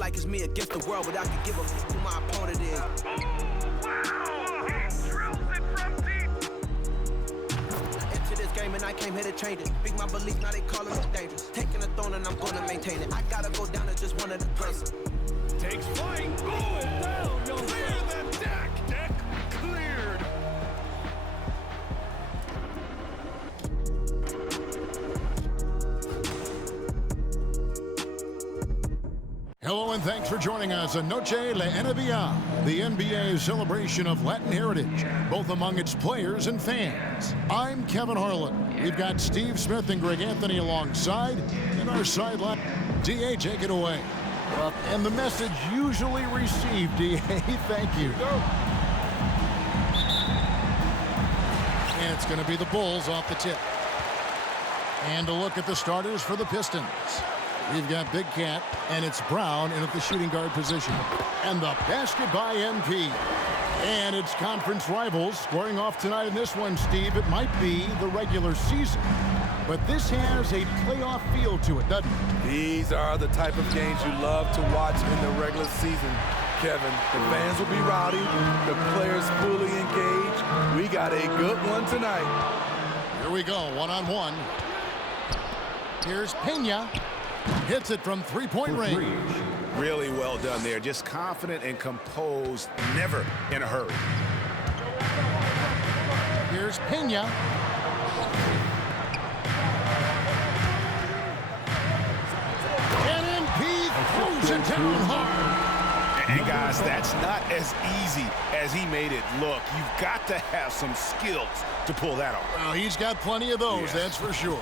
like it's me against the world, but I can give a fuck who my opponent is. This game and I came here to change it. Big my belief, now they calling me dangerous. Taking a throne and I'm gonna maintain it. I gotta go down as just one of the greatest. Takes flight, going down. Clear the deck. Deck cleared. Hello and thanks for joining us on Noche La NBA, the NBA's celebration of Latin heritage, both among its players and fans. I'm Kevin Harlan. We've got Steve Smith and Greg Anthony alongside, and our sideline. DA, take it away. Well, and the message usually received, DA, thank you. And it's going to be the Bulls off the tip. And a look at the starters for the Pistons. We've got Big Cat, and it's Brown in at the shooting guard position. And the basket by MP. And it's conference rivals scoring off tonight in this one, Steve. It might be the regular season, but this has a playoff feel to it, doesn't it? These are the type of games you love to watch in the regular season, Kevin. The fans will be rowdy, the players fully engaged. We got a good one tonight. Here we go, one-on-one. Here's Pena. Hits it from three-point range. Really well done there. Just confident and composed, never in a hurry. Here's Pena. And MP throws it down hard. And guys, that's not as easy as he made it look. You've got to have some skills to pull that off. Well, he's got plenty of those, that's for sure.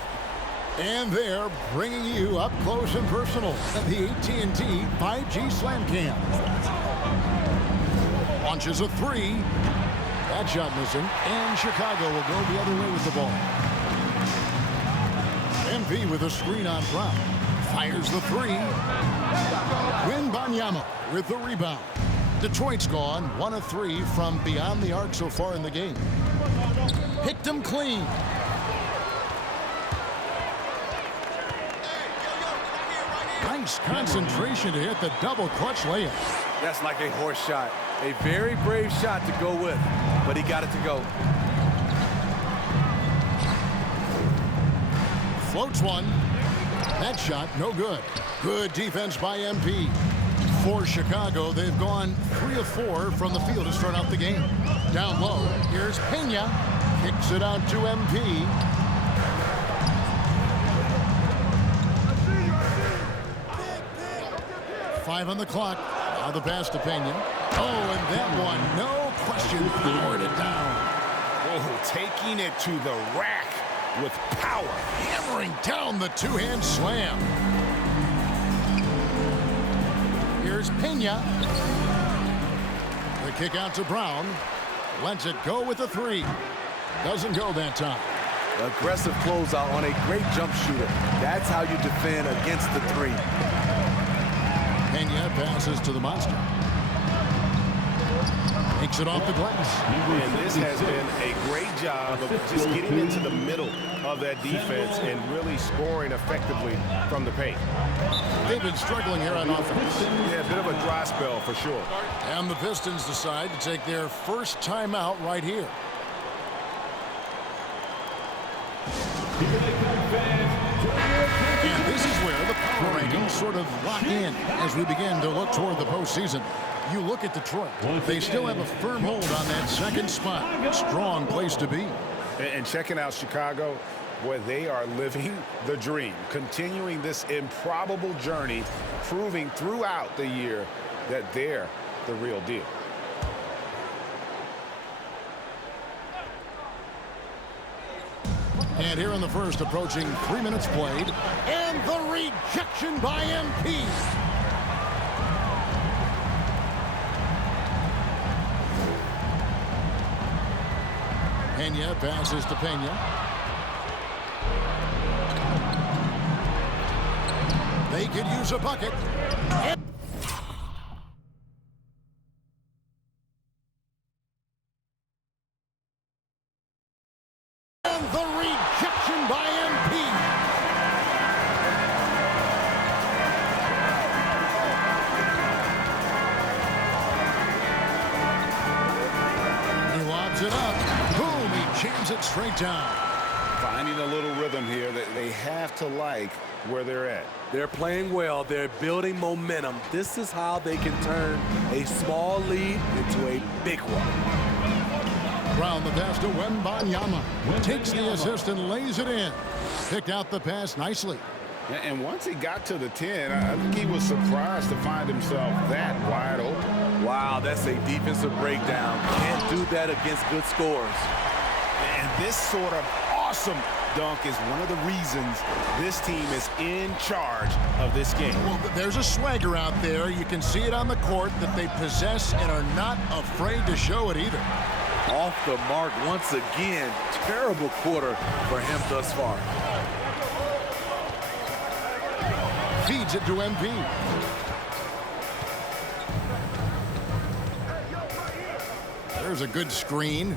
And they're bringing you up close and personal at the AT&T 5G Slam Cam. Launches a three. That shot missing. And Chicago will go the other way with the ball. MP with a screen on Brown. Fires the three. Wembanyama with the rebound. Detroit's gone 1 of 3 from beyond the arc so far in the game. Picked him clean. Nice concentration to hit the double clutch layup. That's like a horse shot. A very brave shot to go with, but he got it to go. Floats one. That shot, no good. Good defense by MP. For Chicago, they've gone 3 of 4 from the field to start out the game. Down low, here's Pena. Kicks it out to MP. Five on the clock. Now the pass to Pena. Oh, and that one, no question, powered it down. Oh, taking it to the rack with power. Hammering down the two-hand slam. Here's Pena. The kick out to Brown. Lets it go with the three. Doesn't go that time. Aggressive closeout on a great jump shooter. That's how you defend against the three. Pena passes to the monster. Takes it off the glass. And this has been a great job of just getting into the middle of that defense and really scoring effectively from the paint. They've been struggling here on offense. Yeah, a bit of a dry spell for sure. And the Pistons decide to take their first timeout right here. And this is where the power rankings sort of lock in as we begin to look toward the postseason. You look at Detroit. They still have a firm hold on that second spot. Strong place to be. And checking out Chicago, boy, they are living the dream. Continuing this improbable journey, proving throughout the year that they're the real deal. And here in the first, approaching 3 minutes played. And the rejection by MP. Pena passes to Pena. They could use a bucket. And the rejection by MP. Puts it up. Boom, he jams it straight down. Finding a little rhythm here that they have to like where they're at. They're playing well. They're building momentum. This is how they can turn a small lead into a big one. Brown the pass to Wembanyama. Takes the assist and lays it in. Picked out the pass nicely. And once he got to the 10, I think he was surprised to find himself that wide open. Wow, that's a defensive breakdown. Can't do that against good scores. And this sort of awesome dunk is one of the reasons this team is in charge of this game. Well, there's a swagger out there. You can see it on the court that they possess and are not afraid to show it either. Off the mark once again. Terrible quarter for him thus far. Feeds it to MP. There's a good screen.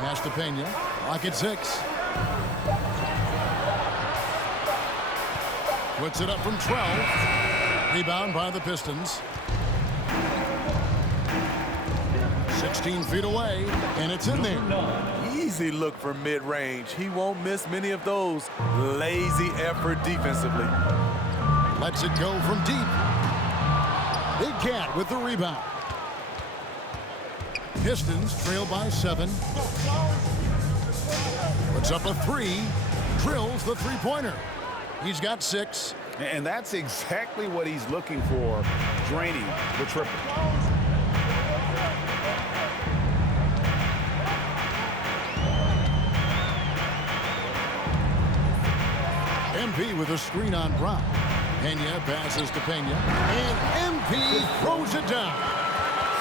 Pass to Pena. Lock at 6. Puts it up from 12. Rebound by the Pistons. 16 feet away, and it's in there. Easy look for mid-range. He won't miss many of those. Lazy effort defensively. Lets it go from deep. Big Cat with the rebound. Pistons trail by 7. Puts up a 3. Drills the three-pointer. He's got 6. And that's exactly what he's looking for, draining the triple. MP with a screen on Brown. Pena passes to Pena. And MP throws it down.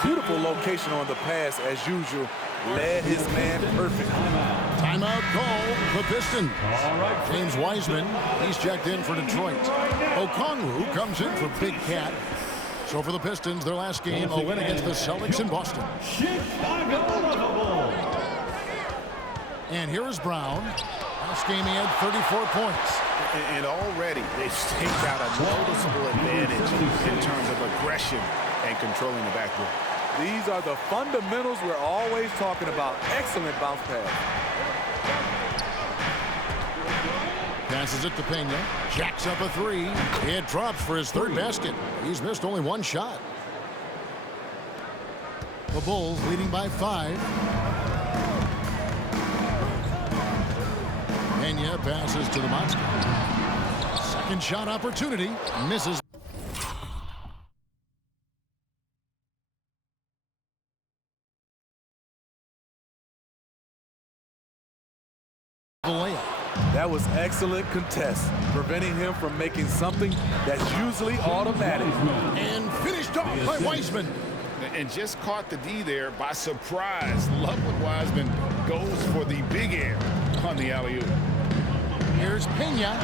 Beautiful location on the pass as usual. Led his man perfectly. Timeout call, the Pistons. James Wiseman, he's checked in for Detroit. Okongwu comes in for Big Cat. So for the Pistons, their last game, a win against the Celtics in Boston. And here is Brown. Last game he had 34 points. And already they've staked out a noticeable advantage in terms of aggression and controlling the backboard. These are the fundamentals we're always talking about. Excellent bounce pass. Passes it to Pena. Jacks up a 3. It drops for his 3rd basket. He's missed only 1 shot. The Bulls leading by 5. Pena passes to the monster. Second shot opportunity. Misses. That was excellent contest, preventing him from making something that's usually automatic. And finished off by Wiseman. And just caught the D there by surprise. Love when Wiseman goes for the big air on the alley-oop. Here's Pena.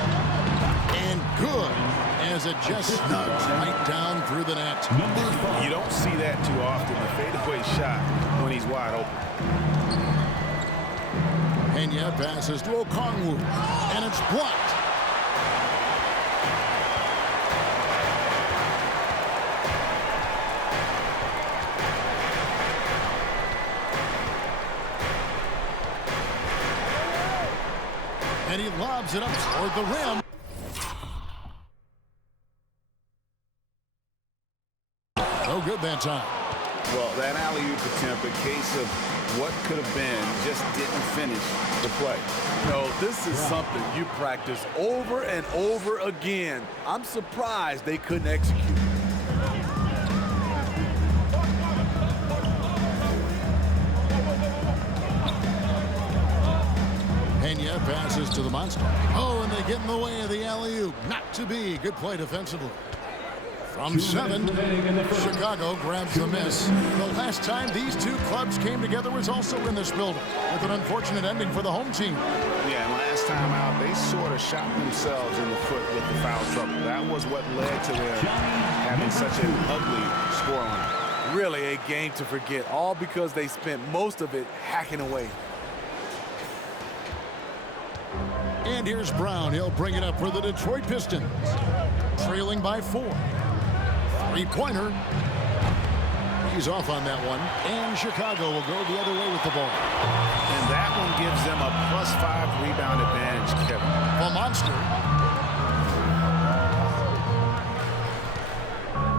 And good as it just snugs right down through the net. You don't see that too often, the fadeaway shot when he's wide open. Pena passes to Okongwu, and it's blocked. And he lobs it up toward the rim. No good that time. Well, that alley-oop attempt, a case of what could have been, just didn't finish the play. No, this is something you practice over and over again. I'm surprised they couldn't execute. Pena passes to the monster. Oh, and they get in the way of the alley-oop. Not to be. Good play defensively. From 7, Chicago grabs the miss. The last time these two clubs came together was also in this building, with an unfortunate ending for the home team. Yeah, and last time out, they sort of shot themselves in the foot with the foul trouble. That was what led to them having such an ugly scoreline. Really a game to forget, all because they spent most of it hacking away. And here's Brown. He'll bring it up for the Detroit Pistons. Trailing by 4. Three-pointer. He's off on that one. And Chicago will go the other way with the ball. And that one gives them a +5 rebound advantage, Kevin. A monster.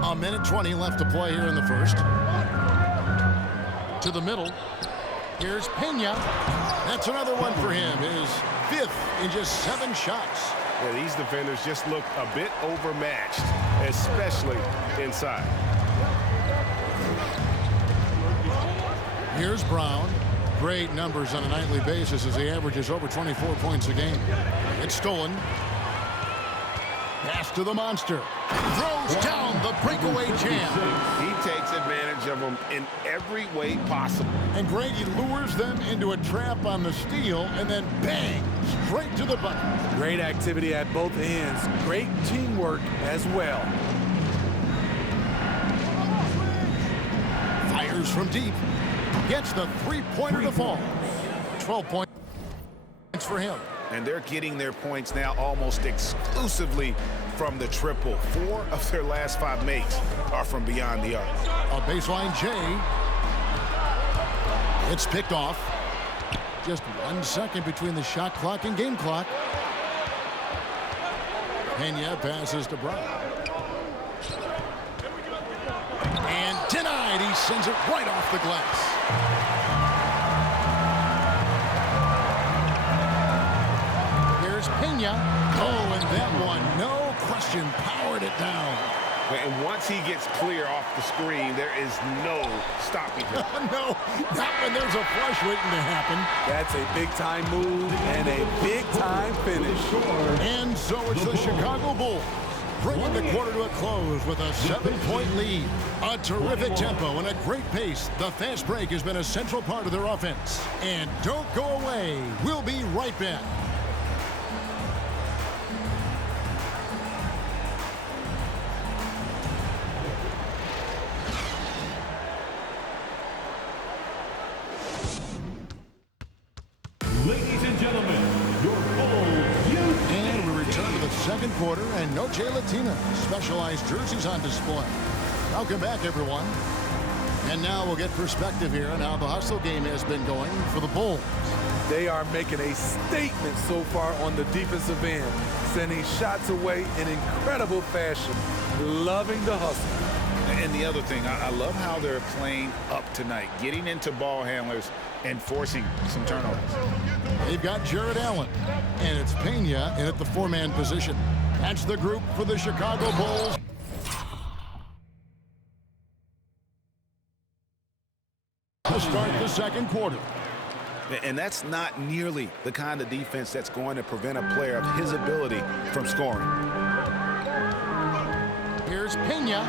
A minute 20 left to play here in the first. To the middle. Here's Pena. That's another one for him. His 5th in just 7 shots. Yeah, these defenders just look a bit overmatched, especially inside. Here's Brown. Great numbers on a nightly basis as he averages over 24 points a game. It's stolen. Pass to the monster. Throws down the breakaway jam. He takes advantage of them in every way possible. And Grady lures them into a trap on the steal and then bang, straight to the bucket. Great activity at both ends. Great teamwork as well. Fires from deep. Gets the three-pointer to fall. 12 points for him. And they're getting their points now almost exclusively from the triple. 4 of their last 5 makes are from beyond the arc. A baseline J. It's picked off. Just 1 second between the shot clock and game clock. Pena passes to Brown. And denied. He sends it right off the glass. Here's Pena. Oh, and that one, no question, powered it down. And once he gets clear off the screen, there is no stopping him. No, not when there's a flush waiting to happen. That's a big-time move and a big-time finish. And so it's the Chicago Bulls bringing the quarter to a close with a 7-point lead. A terrific tempo and a great pace. The fast break has been a central part of their offense. And don't go away. We'll be right back. Ladies and gentlemen, your Bulls youth. And we return to the second quarter, and Noche Latina specialized jerseys on display. Welcome back, everyone. And now we'll get perspective here on how the hustle game has been going for the Bulls. They are making a statement so far on the defensive end, sending shots away in incredible fashion. Loving the hustle. And the other thing, I love how they're playing up tonight, getting into ball handlers and forcing some turnovers. They've got Jared Allen, and it's Pena in at the 4-man position. That's the group for the Chicago Bulls. To start the second quarter. And that's not nearly the kind of defense that's going to prevent a player of his ability from scoring. Here's Pena.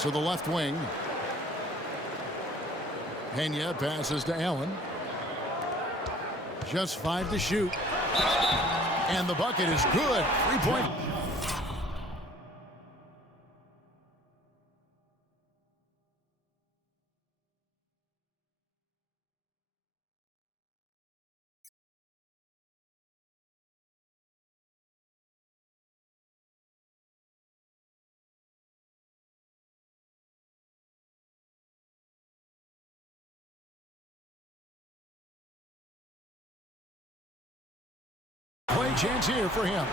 To the left wing. Pena passes to Allen. Just 5 to shoot. And the bucket is good. 3-point. Play chance here for him.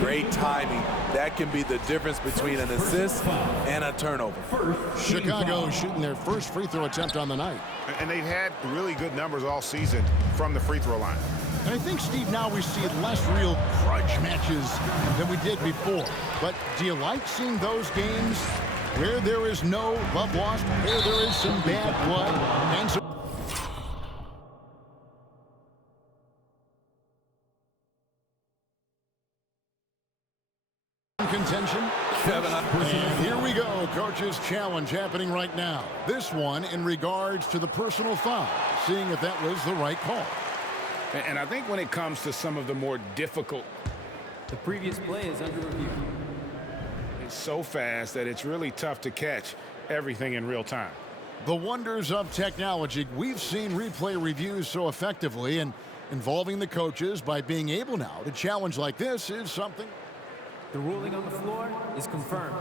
Great timing. That can be the difference between an assist and a turnover. Chicago shooting their first free throw attempt on the night. And they've had really good numbers all season from the free throw line. And I think, Steve, now we see less real grudge matches than we did before. But do you like seeing those games where there is no love lost, where there is some bad blood? And so contention. And here we go. Coach's challenge happening right now. This one in regards to the personal foul. Seeing if that was the right call. And I think when it comes to some of the more difficult, the previous play is under review. It's so fast that it's really tough to catch everything in real time. The wonders of technology. We've seen replay reviews so effectively, and involving the coaches by being able now to challenge like this is something. The ruling on the floor is confirmed.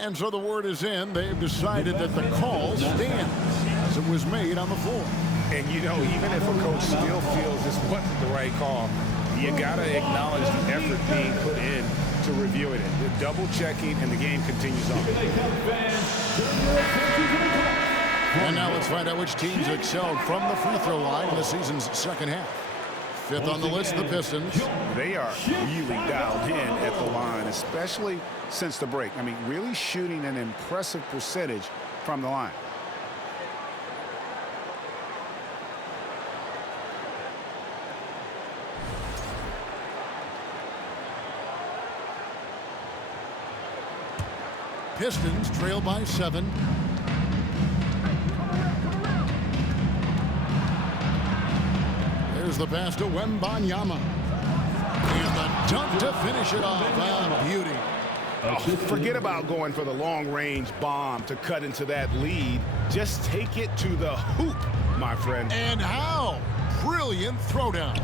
And so the word is in. They've decided that the call stands as it was made on the floor. And, you know, even if a coach still feels this wasn't the right call, you got to acknowledge the effort being put in to reviewing it. The double checking, and the game continues on. And now let's find out which teams excelled from the free throw line in the season's second half. Fifth on the list, the Pistons. They are really dialed in at the line, especially since the break. I mean, really shooting an impressive percentage from the line. Pistons trail by 7. There's the pass to Wembanyama. And the dunk to finish it off. Ah, beauty. Oh, forget about going for the long-range bomb to cut into that lead. Just take it to the hoop, my friend. And how? Brilliant throwdown.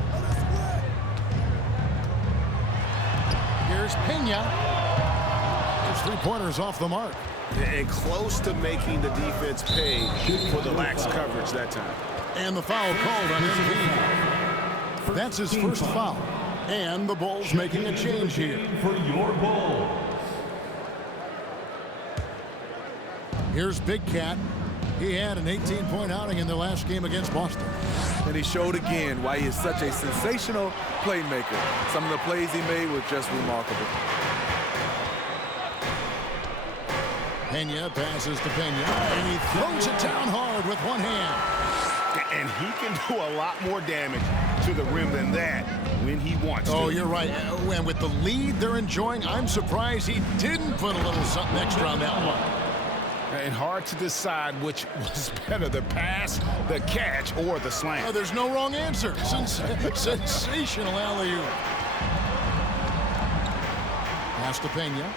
Here's Pena. His three-pointers off the mark. And close to making the defense pay for the lax coverage that time. And the foul called on MVP. That's his first foul. And the Bulls making a change here. For your Bulls. Here's Big Cat. He had an 18-point outing in their last game against Boston. And he showed again why he is such a sensational playmaker. Some of the plays he made were just remarkable. Pena passes to Pena, and he throws it down hard with one hand. And he can do a lot more damage to the rim than that when he wants to. Oh, you're right. And with the lead they're enjoying, I'm surprised he didn't put a little something extra on that one. And hard to decide which was better, the pass, the catch, or the slam. Oh, there's no wrong answer. Sensational alley-oop. Pass to Pena.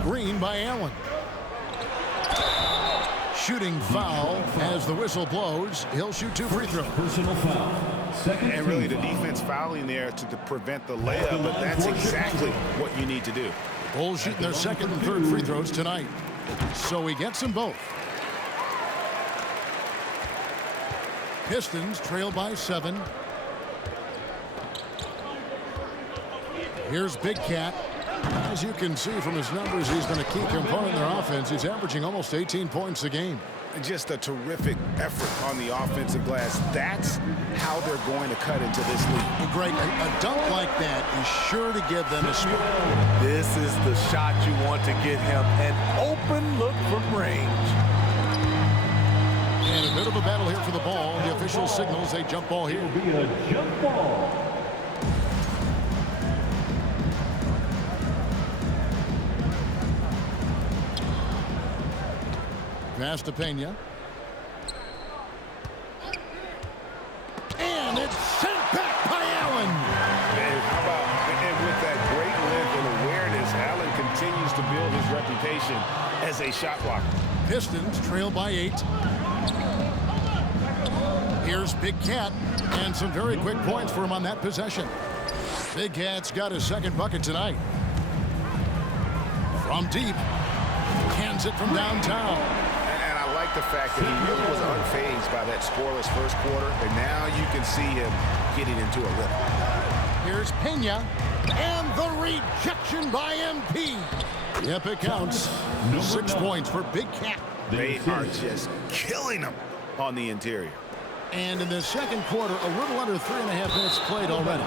Screen by Allen. Shooting foul as the whistle blows. He'll shoot 2 free throws. Personal foul. Second. And really the defense fouling there to prevent the layup, but that's exactly what you need to do. Bulls shooting their second and third free throws tonight. So he gets them both. Pistons trail by 7. Here's Big Cat. As you can see from his numbers, he's been a key component in their offense. He's averaging almost 18 points a game. Just a terrific effort on the offensive glass. That's how they're going to cut into this league. Greg, a dunk like that is sure to give them a spot. This is the shot you want to get him. An open look from range. And a bit of a battle here for the ball. The official signals a jump ball here. It'll be a jump ball. Pass to Pena. And it's sent back by Allen. And how about, and with that great length and awareness, Allen continues to build his reputation as a shot blocker. Pistons trail by 8. Here's Big Cat, and some very quick points for him on that possession. Big Cat's got his second bucket tonight. From deep, cans it from downtown. And I like the fact that he really was unfazed by that scoreless first quarter, and now you can see him getting into a rhythm. Here's Pena, and the rejection by MP. Yep, it counts. 6 points for Big Cat. They are just killing him on the interior. And in the second quarter, a little under 3.5 minutes played already.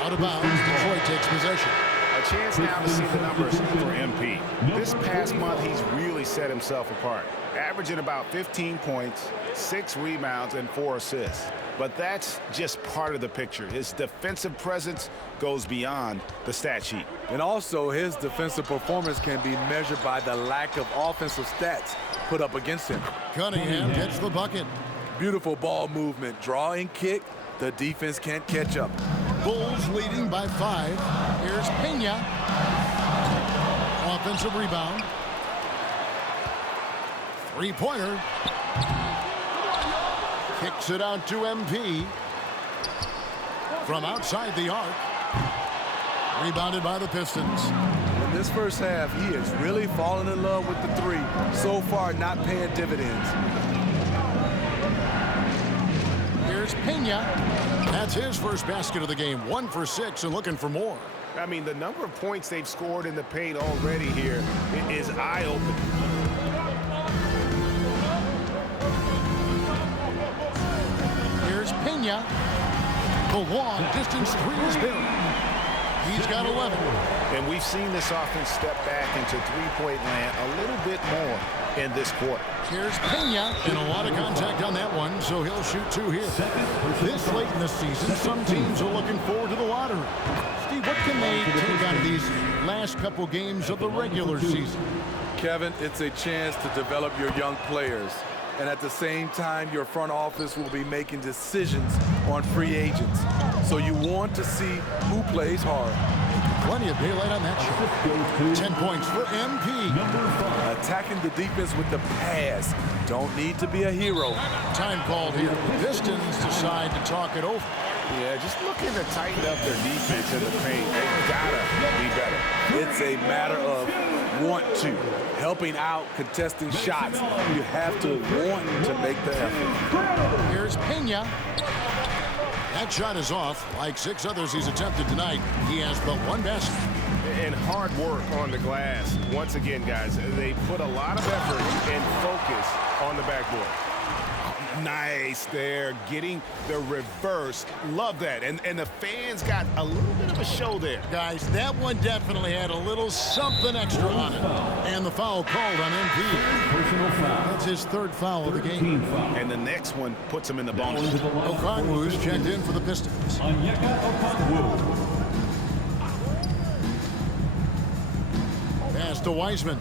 Out of bounds, Detroit takes possession. A chance now to see the numbers for MP. This past month, he's really set himself apart, averaging about 15 points, 6 rebounds, and 4 assists. but that's just part of the picture. His defensive presence goes beyond the stat sheet. And also, his defensive performance can be measured by the lack of offensive stats put up against him. Cunningham gets the bucket. Beautiful ball movement, draw and kick. The defense can't catch up. Bulls leading by 5. Here's Pena. Offensive rebound. Three-pointer. Kicks it out to MP. From outside the arc. Rebounded by the Pistons. In this first half, he is really falling in love with the three. So far, not paying dividends. Here's Pena. That's his first basket of the game. 1 for 6 and looking for more. I mean, the number of points they've scored in the paint already here is eye-opening. Here's Pena. The long distance three is buried. He's got 11. And we've seen this offense step back into three-point land a little bit more in this quarter. Here's Pena, and a lot of contact on that one, so he'll shoot 2 here. This late in the season, some teams are looking forward to the lottery. Steve, what can they take out of these last couple games of the regular season? Kevin, it's a chance to develop your young players. And at the same time, your front office will be making decisions on free agents. So you want to see who plays hard. Plenty of daylight on that shot. 10 points for MP. Attacking the defense with the pass. Don't need to be a hero. Time called here. The Pistons decide to talk it over. Yeah, just looking to tighten up their defense in the paint. They've got to be better. It's a matter of want to. Helping out, contesting shots. You have to want to make the effort. Here's Pena. That shot is off. Like 6 others he's attempted tonight, he has but 1 basket. And hard work on the glass. Once again, guys, they put a lot of effort and focus on the backboard. Nice there, getting the reverse. Love that. And the fans got a little bit of a show there. Guys, that one definitely had a little something extra on it. And the foul called on MP. That's his 3rd foul of the game. And the next one puts him in the bonus. Okongwu's checked in for the Pistons. Pass to Wiseman.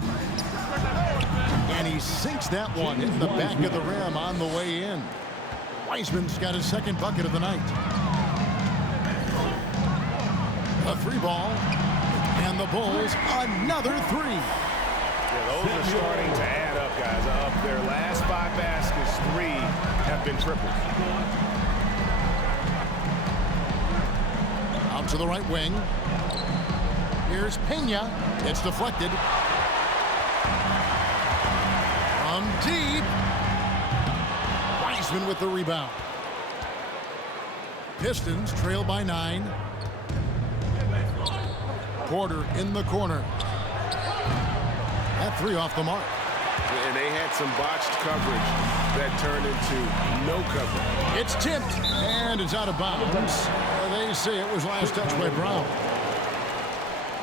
And he sinks that one in the back of the rim on the way in. Wiseman's got his 2nd bucket of the night. A 3-ball. And the Bulls, another 3. Yeah, those are starting to add up, guys. Up their last 5 baskets, 3 have been tripled. Out to the right wing. Here's Pena. It's deflected. From deep. Wiseman with the rebound. Pistons trail by 9. Porter in the corner. That 3 off the mark. And they had some botched coverage that turned into no coverage. It's tipped, and it's out of bounds. They say it was last touched by Brown.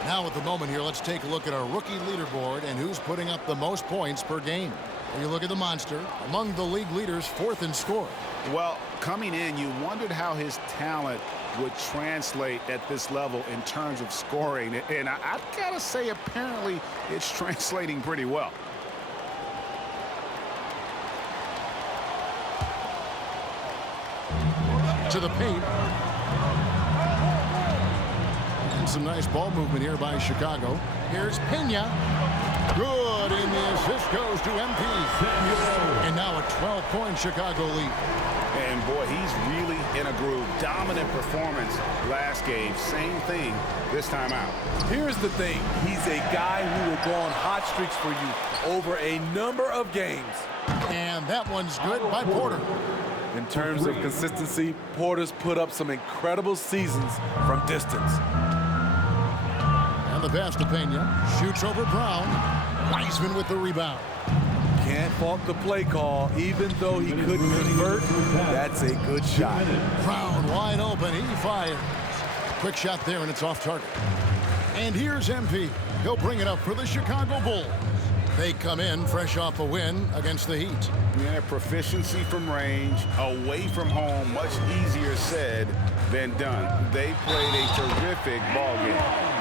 Now at the moment here, let's take a look at our rookie leaderboard and who's putting up the most points per game. When you look at the monster, among the league leaders, 4th in score. Well, coming in, you wondered how his talent would translate at this level in terms of scoring. And I've got to say, apparently, it's translating pretty well. To the paint. And some nice ball movement here by Chicago. Here's Pena. Good, and the assist goes to MP. And now a 12-point Chicago lead. And boy, he's really in a groove. Dominant performance last game. Same thing this time out. Here's the thing. He's a guy who will go on hot streaks for you over a number of games. And that one's good by Porter. In terms of consistency, Porter's put up some incredible seasons from distance. And the pass to Pena. Shoots over Brown. Wiseman with the rebound. Can't fault the play call. Even though he couldn't convert, that's a good shot. Brown wide open. He fires. Quick shot there, and it's off target. And here's MP. He'll bring it up for the Chicago Bulls. They come in fresh off a win against the Heat. Yeah, proficiency from range, away from home, much easier said than done. They played a terrific ball game.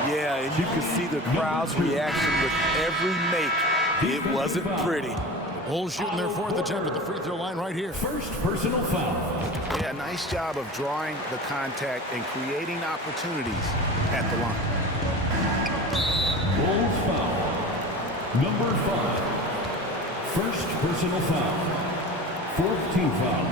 Yeah, and you can see the crowd's reaction with every make. It wasn't pretty. Bulls shooting their 4th attempt at the free throw line right here. First personal foul. Yeah, nice job of drawing the contact and creating opportunities at the line. Bulls foul. Number 5. First personal foul. 4th team foul.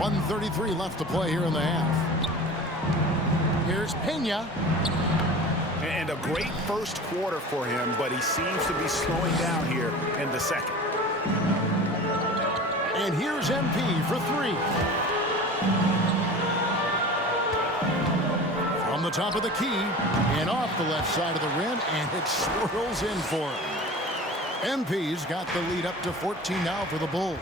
.133 left to play here in the half. Here's Pena. And a great first quarter for him, but he seems to be slowing down here in the second. And here's MP for 3. From the top of the key and off the left side of the rim, and it swirls in for him. MP's got the lead up to 14 now for the Bulls.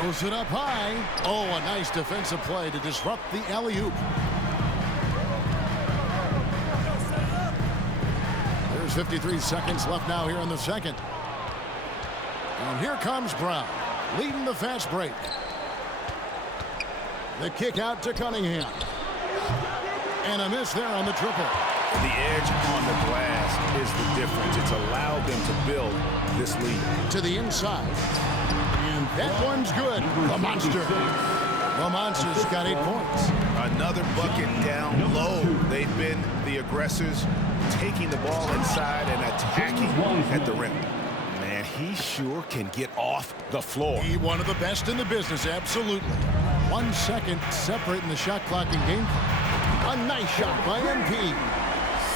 Throws it up high. Oh, a nice defensive play to disrupt the alley-oop. There's 53 seconds left now here in the second. And here comes Brown, leading the fast break. The kick out to Cunningham. And a miss there on the triple. The edge on the glass is the difference. It's allowed them to build this lead. To the inside. And that one's good. The Monster. The Monster's got 8 points. Another bucket down low. They've been the aggressors, taking the ball inside and attacking at the rim. Man, he sure can get off the floor. He's one of the best in the business, absolutely. 1 second separating the shot clock and game clock. A nice shot by MP.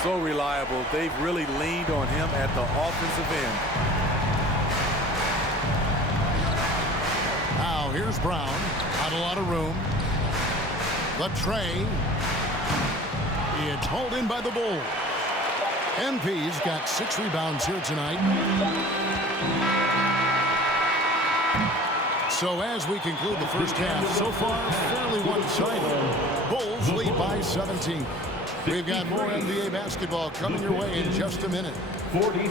So reliable. They've really leaned on him at the offensive end. Now here's Brown. Not a lot of room. The tray. It's hauled in by the Bulls. MP's got 6 rebounds here tonight. So as we conclude the first half, so far fairly one-sided. Bulls lead by 17. We've got more NBA basketball coming your way in just a minute. 40.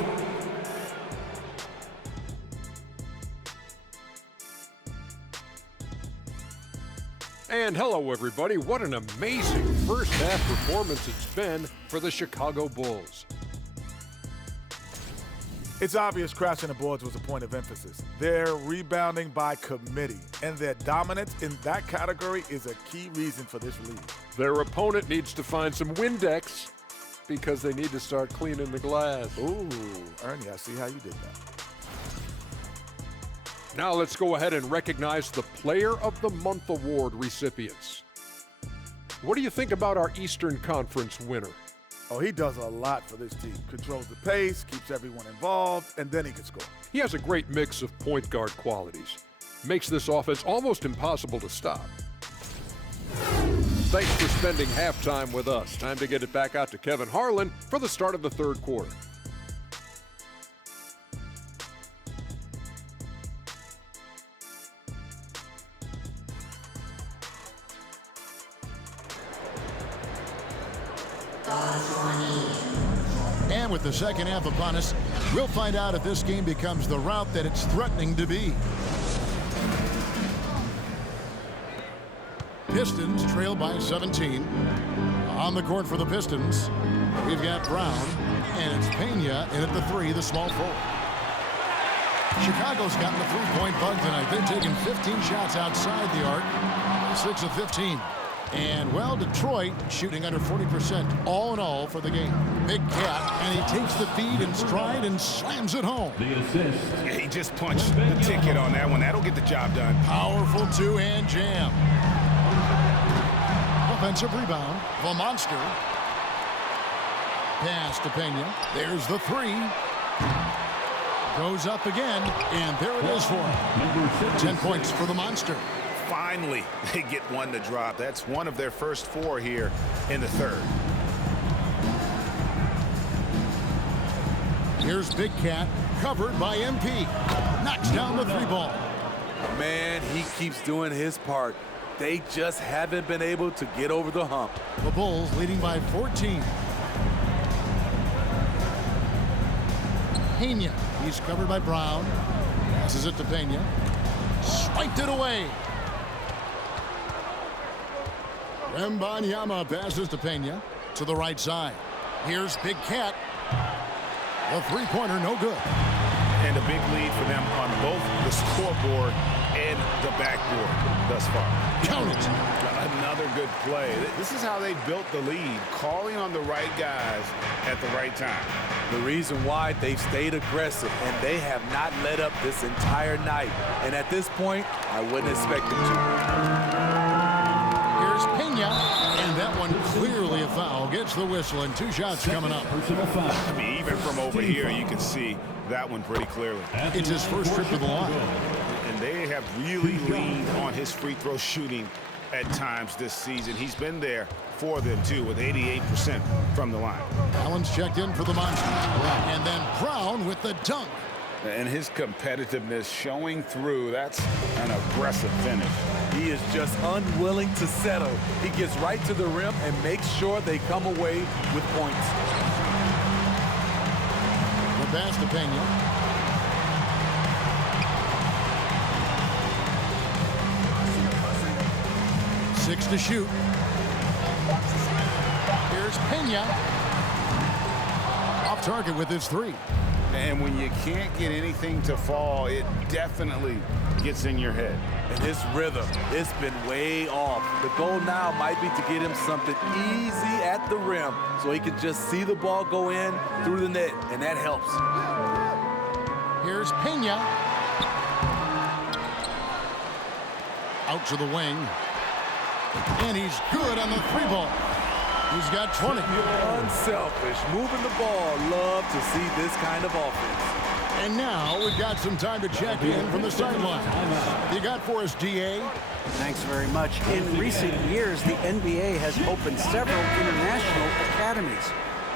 And hello, everybody. What an amazing first half performance it's been for the Chicago Bulls. It's obvious crashing the boards was a point of emphasis. They're rebounding by committee, and their dominance in that category is a key reason for this lead. Their opponent needs to find some Windex because they need to start cleaning the glass. Ooh, Ernie, I see how you did that. Now let's go ahead and recognize the Player of the Month Award recipients. What do you think about our Eastern Conference winner? Oh, he does a lot for this team. Controls the pace, keeps everyone involved, and then he can score. He has a great mix of point guard qualities. Makes this offense almost impossible to stop. Thanks for spending halftime with us. Time to get it back out to Kevin Harlan for the start of the third quarter. And with the second half upon us, we'll find out if this game becomes the route that it's threatening to be. Pistons trail by 17. On the court for the Pistons, we've got Brown, and it's Pena in at the 3, the small forward. Chicago's gotten the three-point bug tonight. They've taken 15 shots outside the arc, 6 of 15. And, well, Detroit shooting under 40% all in all for the game. Big Cat, and he takes the feed in stride and slams it home. The assist. Yeah, he just punched the ticket on that one. That'll get the job done. Powerful two-hand jam. Offensive rebound. The Monster. Pass to Pena. There's the 3. Goes up again, and there it is for him. 10 points for the Monster. Finally, they get one to drop. That's one of their first 4 here in the third. Here's Big Cat, covered by MP. Knocks down the 3-ball. Man, he keeps doing his part. They just haven't been able to get over the hump. The Bulls leading by 14. Pena, he's covered by Brown. Passes it to Pena. Swiped it away. Wembanyama passes to Pena to the right side. Here's Big Cat. The three-pointer, no good. And a big lead for them on both the scoreboard and the backboard thus far. Count it. Another good play. This is how they built the lead, calling on the right guys at the right time. The reason why they've stayed aggressive and they have not let up this entire night. And at this point, I wouldn't expect them to. Here's Pena, and that one clearly a foul. Gets the whistle, and 2 shots coming up. I mean, even from over here, you can see that one pretty clearly. It's his first trip to the line. And they have really leaned on his free throw shooting at times this season. He's been there for them, too, with 88% from the line. Allen's checked in for the Monster. And then Brown with the dunk. And his competitiveness showing through. That's an aggressive finish. He is just unwilling to settle. He gets right to the rim and makes sure they come away with points. The pass to Pena. 6 to shoot. Here's Pena. Off target with his 3. And when you can't get anything to fall, it definitely gets in your head. And his rhythm, it's been way off. The goal now might be to get him something easy at the rim so he can just see the ball go in through the net, and that helps. Here's Pena. Out to the wing. And he's good on the 3-ball. He's got 20. Unselfish, moving the ball. Love to see this kind of offense. And now we've got some time to check in from the sideline. You got for us, DA? Thanks very much. In recent years, the NBA has opened several international academies.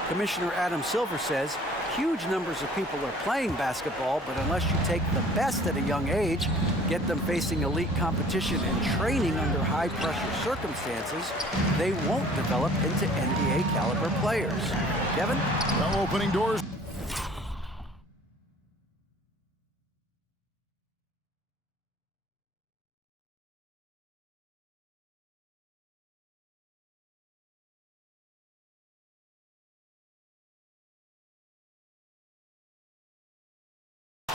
Commissioner Adam Silver says huge numbers of people are playing basketball, but unless you take the best at a young age, get them facing elite competition and training under high-pressure circumstances, they won't develop into NBA-caliber players. Kevin? Now opening doors.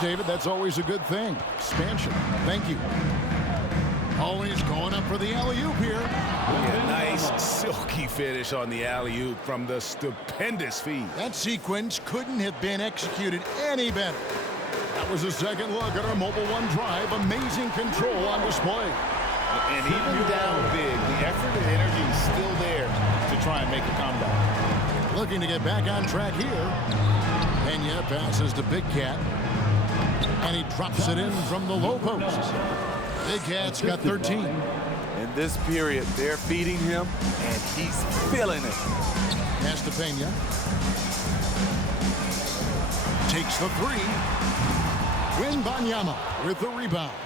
David, that's always a good thing. Expansion. Thank you. Always going up for the alley-oop here. A nice silky finish on the alley-oop from the stupendous feed. That sequence couldn't have been executed any better. That was a second look at our Mobile One drive. Amazing control on display. And even down big, the effort and energy is still there to try and make a comeback. Looking to get back on track here. Pena passes to Big Cat. And he drops it in from the low post. Big Cat's got 13. In this period, they're feeding him, and he's feeling it. Pass to Pena. Takes the 3. Wembanyama with the rebound.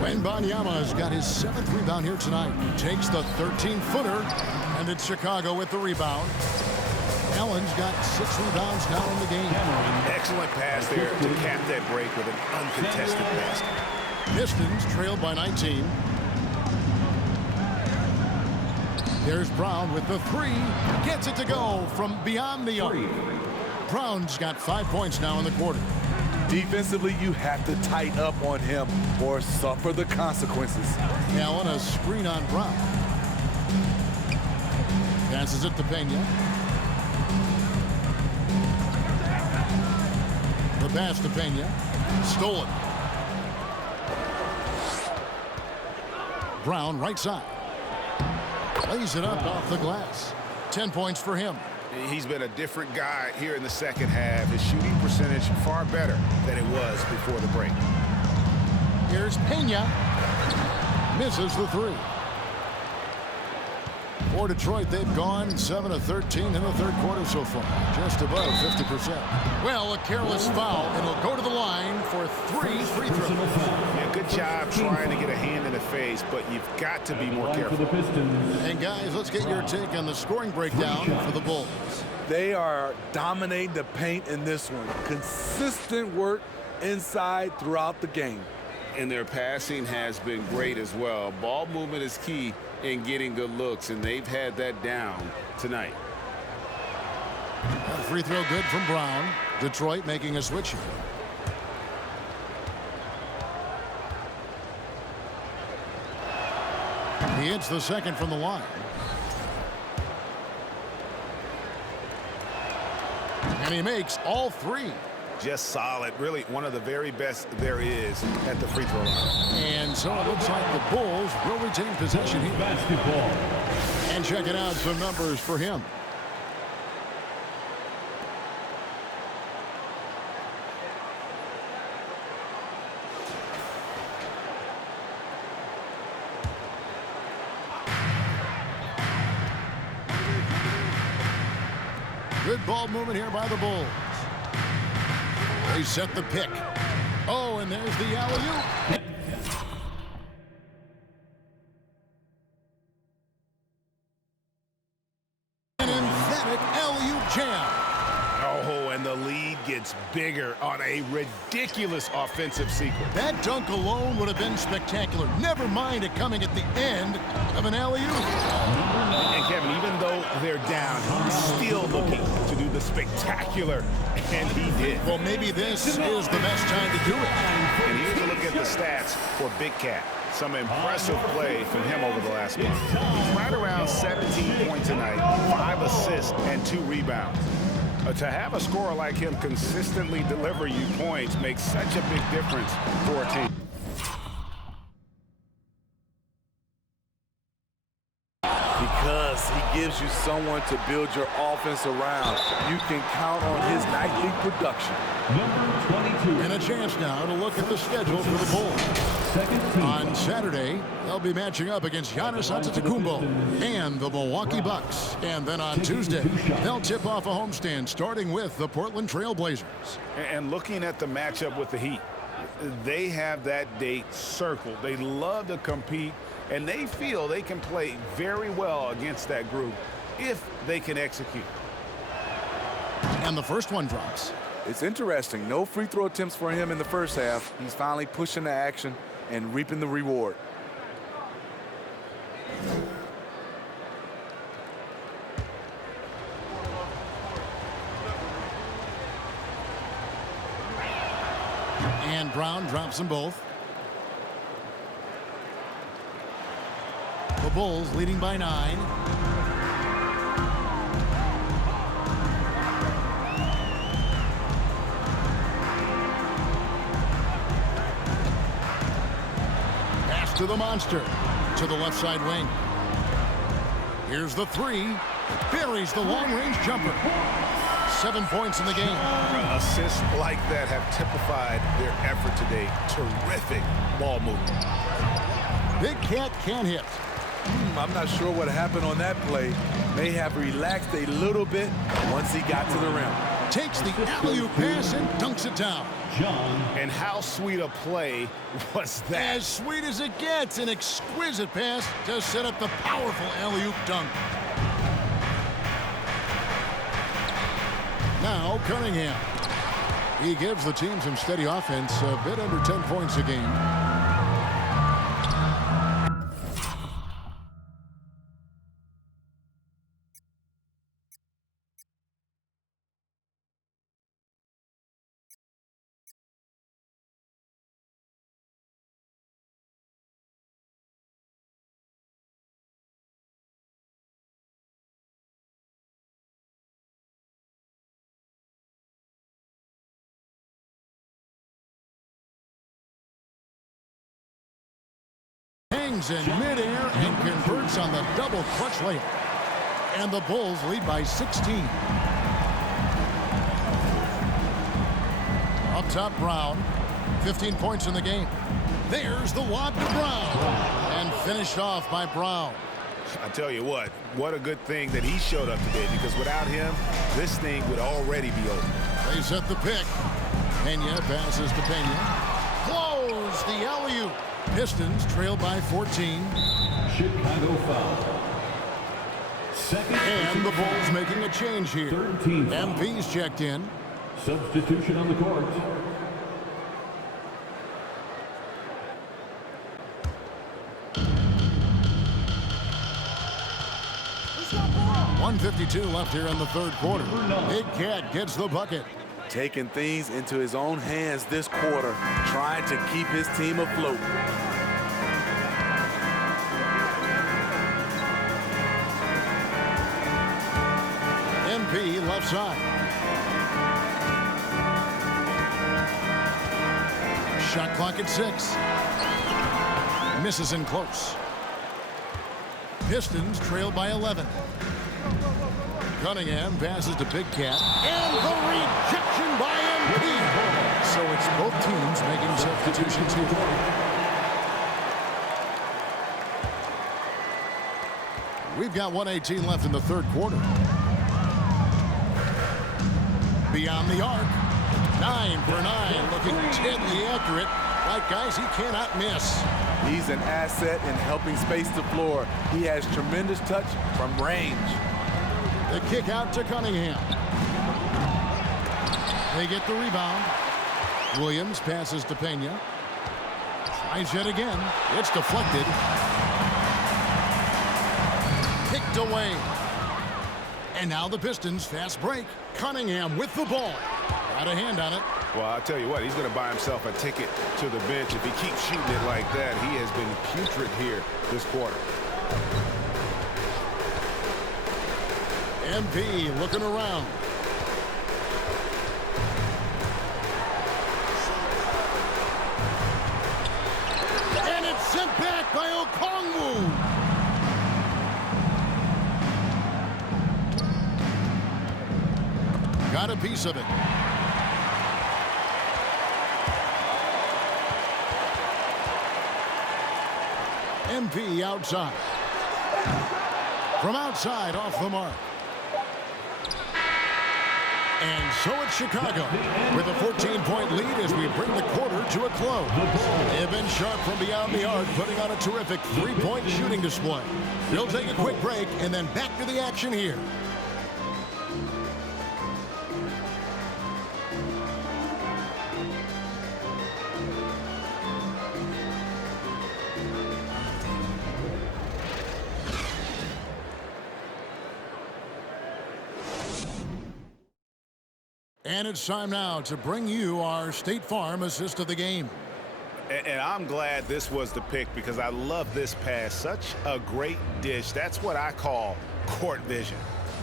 Wembanyama has got his 7th rebound here tonight. Takes the 13-footer, and it's Chicago with the rebound. Allen's got 6 rebounds now in the game. Excellent pass there to cap that break with an uncontested basket. Pistons trailed by 19. There's Brown with the 3. Gets it to go from beyond the arc. Brown's got 5 points now in the quarter. Defensively, you have to tighten up on him or suffer the consequences. Allen, a screen on Brown. Passes it to Pena. The pass to Pena. Stolen. Brown, right side. Lays it up off the glass. 10 points for him. He's been a different guy here in the second half. His shooting percentage far better than it was before the break. Here's Pena. Misses the 3. For Detroit, they've gone 7 of 13 in the third quarter so far, just above 50%. Well, a careless foul, and he'll go to the line for 3 free throws. Yeah, good job trying to get a hand in the face, but you've got to be more careful. And guys, let's get your take on the scoring breakdown for the Bulls. They are dominating the paint in this one. Consistent work inside throughout the game. And their passing has been great as well. Ball movement is key in getting good looks, and they've had that down tonight. A free throw good from Brown. Detroit making a switch here. He hits the second from the line. And he makes all 3. Just solid. Really one of the very best there is at the free throw line. And so it looks like the Bulls will retain possession here. Basketball. And checking out some numbers for him. Good ball movement here by the Bulls. They set the pick. Oh, and there's the alley-oop. An emphatic alley-oop jam. Oh, and the lead gets bigger on a ridiculous offensive sequence. That dunk alone would have been spectacular. Never mind it coming at the end of an alley-oop. And Kevin, even though they're down, he's still looking to do the spectacular, and he did. Well, maybe this is the best time to do it. And here's a look at the stats for Big Cat. Some impressive play from him over the last month. He's right around 17 points tonight, 5 assists, and 2 rebounds. To have a scorer like him consistently deliver you points makes such a big difference for a team. Because he gives you someone to build your offense around. You can count on his nightly production. Number 22. And a chance now to look at the schedule for the Bulls. On Saturday, they'll be matching up against Giannis Antetokounmpo and the Milwaukee Bucks. And then on Tuesday, they'll tip off a homestand starting with the Portland Trail Blazers. And looking at the matchup with the Heat, they have that date circled. They love to compete, and they feel they can play very well against that group if they can execute. And the first one drops. It's interesting. No free throw attempts for him in the first half. He's finally pushing the action and reaping the reward. And Brown drops them both. The Bulls leading by 9. To the monster, to the left side wing. Here's the 3. Buries the long-range jumper. 7 points in the game. Assists like that have typified their effort today. Terrific ball movement. Big Cat can hit. I'm not sure what happened on that play. May have relaxed a little bit once he got to the rim. Takes the alley-oop pass and dunks it down. And how sweet a play was that? As sweet as it gets, an exquisite pass to set up the powerful alley-oop dunk. Now Cunningham. He gives the team some steady offense, a bit under 10 points a game. In midair and converts on the double clutch layup. And the Bulls lead by 16. Up top, Brown. 15 points in the game. There's the lob to Brown. And finished off by Brown. I tell you what a good thing that he showed up today, because without him, this thing would already be over. They set the pick. Pena passes to Pena. Close the alley-oop. Pistons trail by 14. Chicago foul. Second. And the Bulls making a change here. 13 foul. MP's checked in. Substitution on the court. 1:52 left here in the third quarter. Big Cat gets the bucket. Taking things into his own hands this quarter, trying to keep his team afloat. MP left side. Shot clock at 6. Misses in close. Pistons trail by 11. Cunningham passes to Big Cat. And the rejection by MP. So it's both teams making substitutions here. We've got 1:18 left in the third quarter. Beyond the arc. 9 for 9. Looking deadly accurate. Like, guys, he cannot miss. He's an asset in helping space the floor. He has tremendous touch from range. The kick out to Cunningham. They get the rebound. Williams passes to Pena. Tries yet again. It's deflected. Picked away. And now the Pistons fast break. Cunningham with the ball. Got a hand on it. Well, I'll tell you what, he's going to buy himself a ticket to the bench. If he keeps shooting it like that, he has been putrid here this quarter. MP looking around. And it's sent back by Okongwu. Got a piece of it. MP outside. From outside, off the mark. And so it's Chicago with a 14-point lead as we bring the quarter to a close. They have been sharp from beyond the arc, putting on a terrific three-point shooting display. We'll take a quick break and then back to the action here. And it's time now to bring you our State Farm assist of the game. And I'm glad this was the pick, because I love this pass. Such a great dish. That's what I call court vision.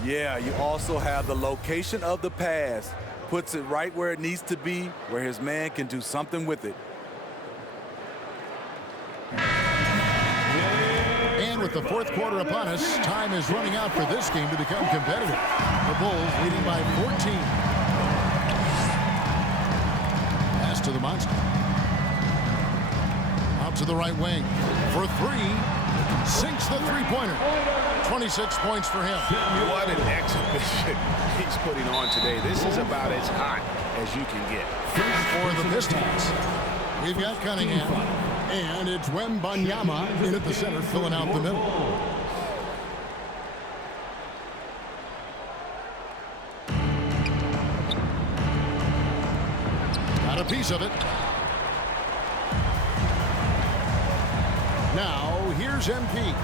Yeah, you also have the location of the pass. Puts it right where it needs to be, where his man can do something with it. And with the fourth quarter upon us, time is running out for this game to become competitive. The Bulls leading by 14. To the monster. Out to the right wing for three. Sinks the three-pointer. 26 points for him. What an exhibition he's putting on today. This is about as hot as you can get. For the Pistons, we've got Cunningham. And it's Wembanyama in at the center, filling out the middle. A piece of it. Now here's MP.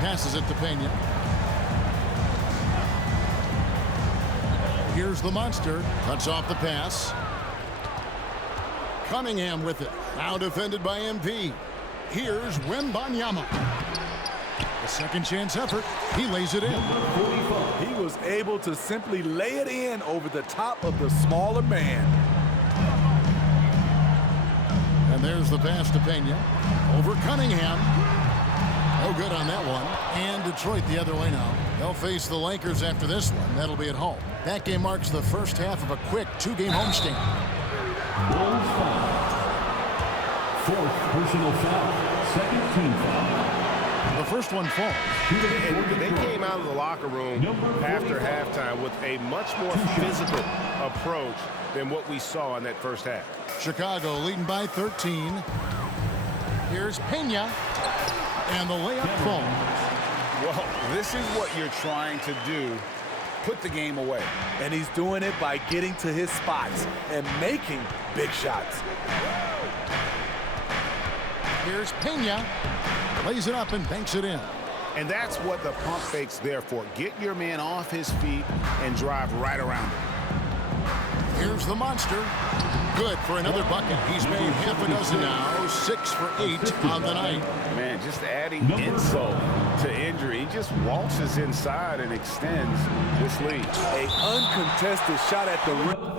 Passes it to Pena. Here's the monster. Cuts off the pass. Cunningham with it. Now defended by MP. Here's Wembanyama. A second chance effort. He lays it in. He was able to simply lay it in over the top of the smaller man. And there's the pass to Pena. Over Cunningham. No good on that one. And Detroit the other way now. They'll face the Lakers after this one. That'll be at home. That game marks the first half of a quick two-game homestand. Bulls foul. Fourth personal foul. Second team foul. The first one falls. And they came out of the locker room after halftime with a much more physical approach than what we saw in that first half. Chicago leading by 13. Here's Pena, and the layup falls. Well, this is what you're trying to do. Put the game away. And he's doing it by getting to his spots and making big shots. Here's Pena. Lays it up and banks it in. And that's what the pump fake's there for. Get your man off his feet and drive right around him. Here's the monster. Good for another bucket. He's made half a dozen now. 6 for 8 on the night. Man, just adding insult to injury. He just waltzes inside and extends this lead. An uncontested shot at the rim.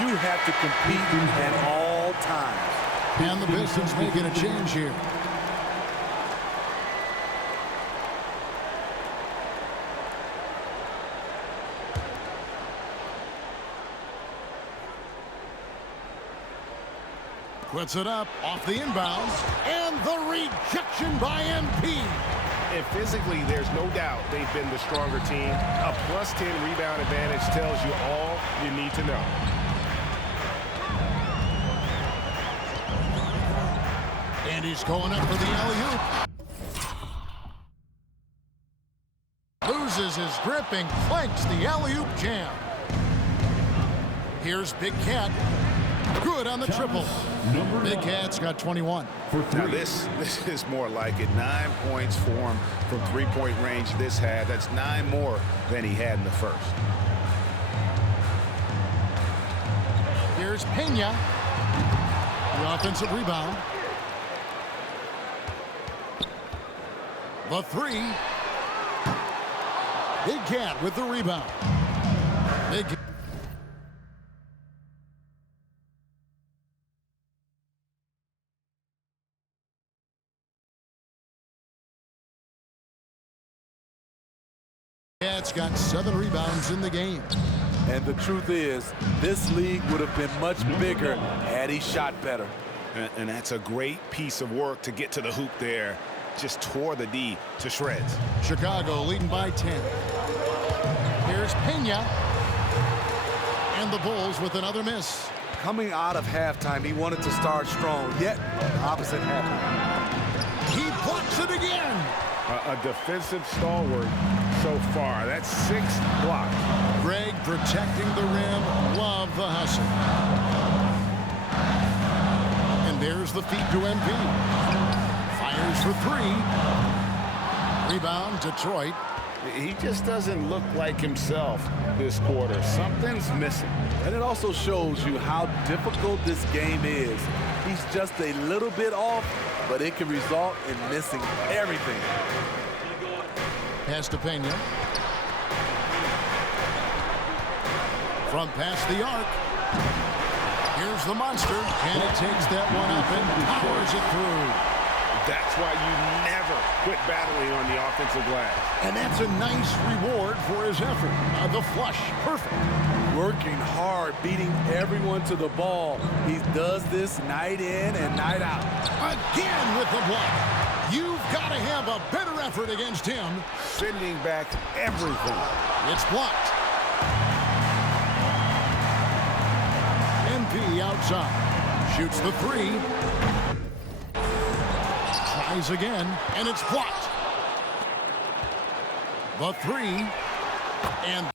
You have to compete at all times. And the Pistons making a change here. Puts it up off the inbound. And the rejection by MP. And physically, there's no doubt they've been the stronger team. A +10 rebound advantage tells you all you need to know. And he's going up for the alley-oop. Loses his grip and clanks the alley-oop jam. Here's Big Cat. Good on the triple. Big Cat's got 21. Now this is more like it. 9 points for him from three-point range this half. That's 9 more than he had in the first. Here's Pena. The offensive rebound. The three. Big Cat with the rebound. Big Cat's got 7 rebounds in the game. And the truth is, this league would have been much bigger had he shot better. And that's a great piece of work to get to the hoop there. Just tore the D to shreds. Chicago leading by 10. Here's Pena. And the Bulls with another miss. Coming out of halftime, he wanted to start strong, yet the opposite happened. He blocks it again. A defensive stalwart so far. That's 6 blocks. Greg protecting the rim. Love the hustle. And there's the feed to MP. Fires for 3. Rebound, Detroit. He just doesn't look like himself this quarter. Something's missing. And it also shows you how difficult this game is. He's just a little bit off, but it can result in missing everything. Pass to Pena. From past the arc. Here's the monster. And he takes that one up and powers it through. That's why you never quit battling on the offensive glass. And that's a nice reward for his effort. The flush, perfect. Working hard, beating everyone to the ball. He does this night in and night out. Again with the block. You've got to have a better effort against him. Sending back everything. It's blocked. MP outside. Shoots the 3. Tries again, and it's blocked. The 3, and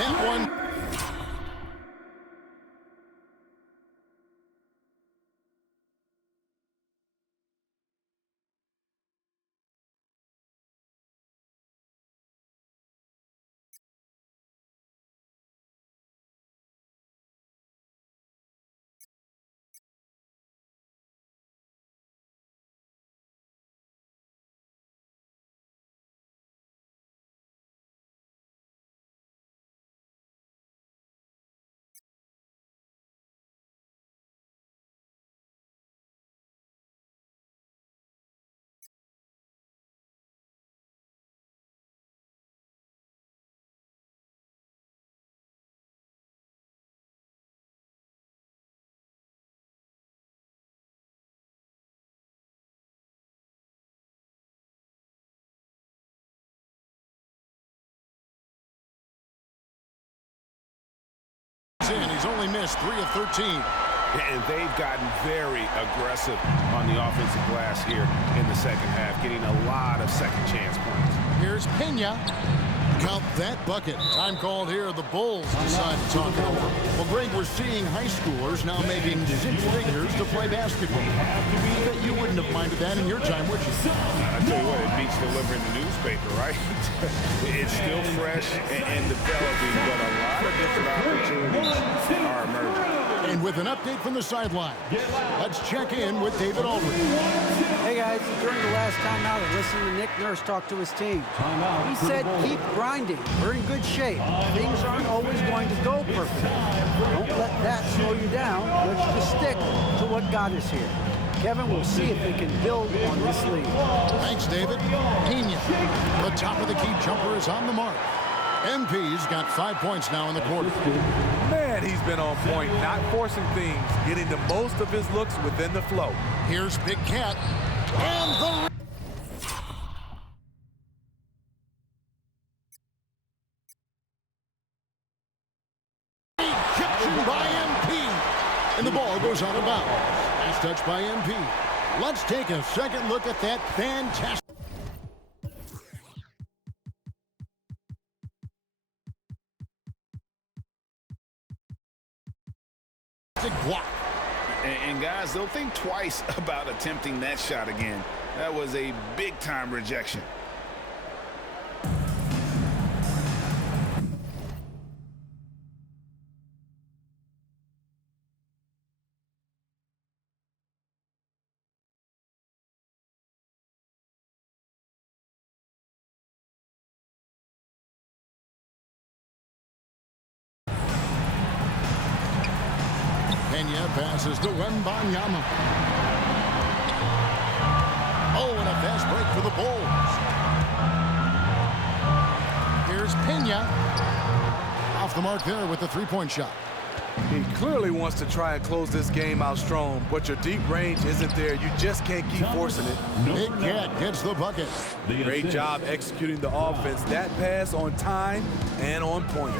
That one. He's only missed 3 of 13. And they've gotten very aggressive on the offensive glass here in the second half, getting a lot of second chance points. Here's Pena. Count that bucket. Time called here. The Bulls decide to talk it over. Well, Greg, we're seeing high schoolers now making 6 figures to play basketball. I bet you wouldn't have minded that in your time, would you? I tell you what, it beats delivering the newspaper, right? It's still fresh and developing, but a lot of different opportunities are emerging. And with an update from the sideline, let's check in with David Aldridge. Hey guys, during the last timeout, I listened to Nick Nurse talk to his team. He said, keep grinding. We're in good shape. Things aren't always going to go perfectly. Don't let that slow you down. Let's just stick to what got us here. Kevin, we'll see if they can build on this lead. Thanks, David. Pena, the top of the key jumper, is on the mark. MP's got 5 points now in the quarter. Man, he's been on point, not forcing things, getting the most of his looks within the flow. Here's Big Cat. And the... Ejection by MP. And the ball goes out of bounds. Nice touch by MP. Let's take a second look at that fantastic... block. And guys, they'll think twice about attempting that shot again. That was a big-time rejection. Pena passes to Wembanyama. Oh, and a fast break for the Bulls. Here's Pena. Off the mark there with the three-point shot. He clearly wants to try and close this game out strong, but your deep range isn't there. You just can't keep forcing it. Big Cat gets the bucket. Great job executing the offense. That pass on time and on point.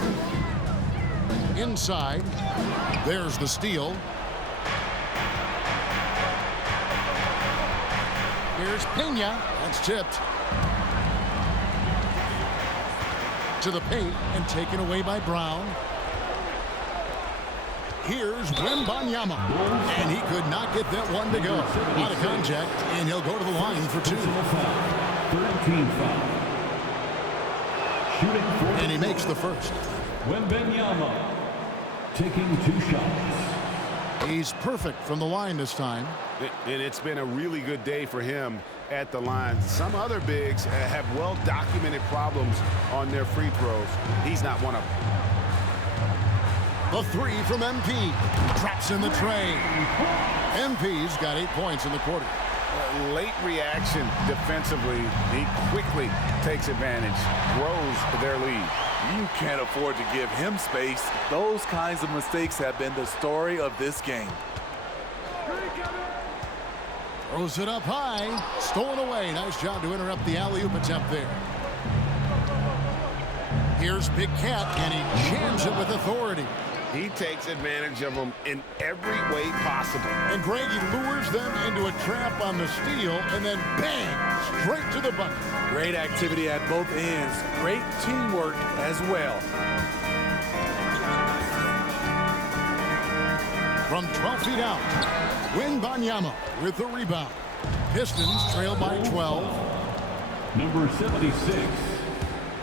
Inside, there's the steal. Here's Pena. That's tipped. To the paint and taken away by Brown. Here's Wembanyama. And he could not get that one to go. Out of contact, and he'll go to the line for 2. 13 foul. Shooting for... And he makes the first. Wembanyama taking 2 shots. He's perfect from the line this time. And it's been a really good day for him at the line. Some other bigs have well-documented problems on their free throws. He's not one of them. The 3 from MP. Drops in the tray. MP's got 8 points in the quarter. Late reaction defensively. He quickly takes advantage, grows their lead. You can't afford to give him space. Those kinds of mistakes have been the story of this game. Throws it up high. Stolen away. Nice job to interrupt the alley-oop attempt there. Here's Big Cat, and he jams it with authority. He takes advantage of them in every way possible. And Greg, he lures them into a trap on the steal, and then bang, straight to the bucket. Great activity at both ends. Great teamwork as well. From 12 feet out, Wembanyama with the rebound. Pistons trail by 12. Number 76,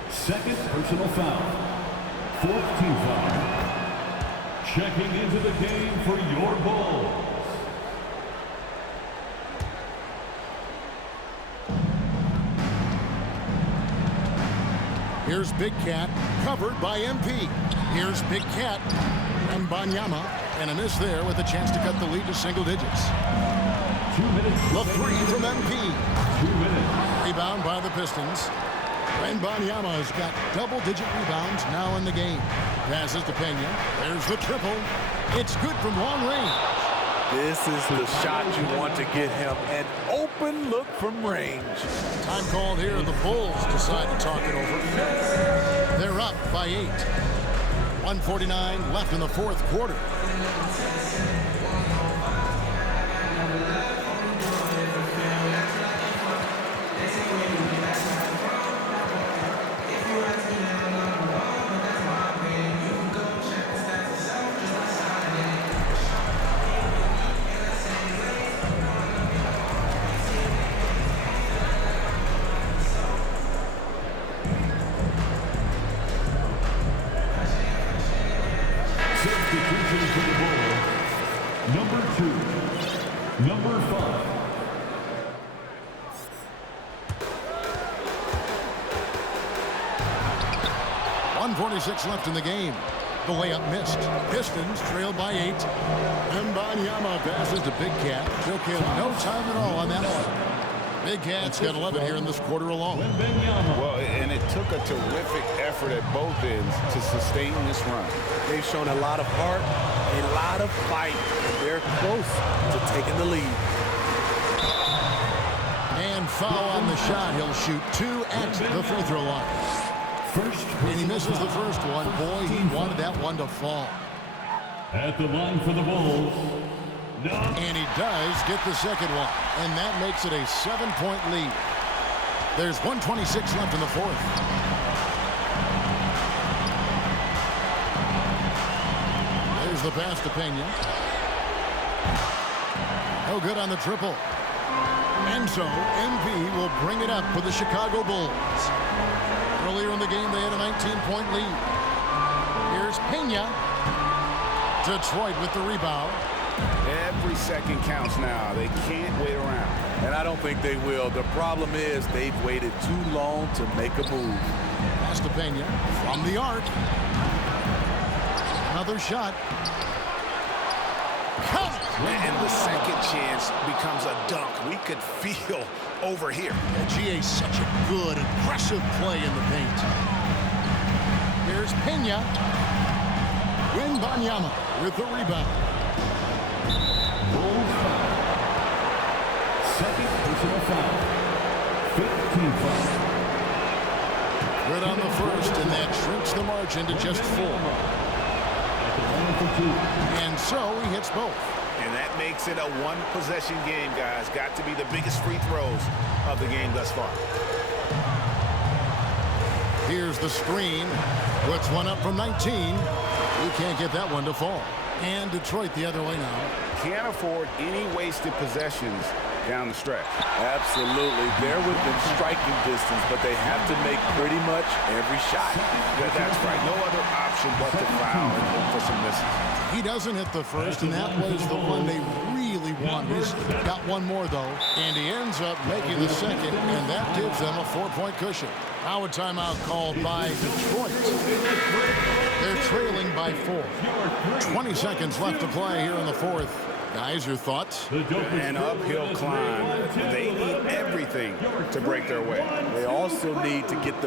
second personal foul. 4th team foul. Checking into the game for your Bulls. Here's Big Cat, covered by MP. Here's Big Cat and Wembanyama, and a miss there with a chance to cut the lead to single digits. 2 minutes. The three from MP. 2 minutes. Rebound by the Pistons. Wembanyama has got double-digit rebounds now in the game. Passes to Pena. There's the triple. It's good from long range. This is the shot you want to get him. An open look from range. Time called here. The Bulls decide to talk it over. They're up by 8. 1:49 left in the fourth quarter. Substitution for the Bulls. Number 2. Number 5. 1:46 left in the game. The layup missed. Pistons trail by 8. Wembanyama passes to Big Cat. Took him no time at all on that one. Big Cat's got 11 here in this quarter alone. Well, and it took a terrific effort at both ends to sustain this run. They've shown a lot of heart, a lot of fight. They're close to taking the lead. And foul on the shot. He'll shoot 2 at the free throw line. And he misses the first one. Boy, he wanted that one to fall. At the line for the Bulls. And he does get the second one. And that makes it a 7-point lead. There's 1:26 left in the fourth. There's the pass to Pena. No good on the triple. And so MP will bring it up for the Chicago Bulls. Earlier in the game, they had a 19-point lead. Here's Pena. Detroit with the rebound. Every second counts now. They can't wait around. And I don't think they will. The problem is they've waited too long to make a move. Pass to Pena from the arc. Another shot. Count! And the second chance becomes a dunk. We could feel over here. GA's such a good, aggressive play in the paint. Here's Pena. Wembanyama with the rebound. Bulls foul. Second personal foul. 15 foul. Good on the first, and that shrinks the margin to just 4. And so he hits both. And that makes it a one-possession game, guys. Got to be the biggest free throws of the game thus far. Here's the screen. Puts one up from 19. You can't get that one to fall. And Detroit the other way now. Can't afford any wasted possessions down the stretch. Absolutely. They're within striking distance, but they have to make pretty much every shot. That's right. No other option but to foul and look for some misses. He doesn't hit the first, and that was the one they really wanted. He's got one more, though, and he ends up making the second, and that gives them a 4-point cushion. Now a timeout called by Detroit. They're trailing by 4. 20 seconds left to play here in the fourth. Guys, your thoughts? An uphill climb. They need everything to break their way. They also need to get the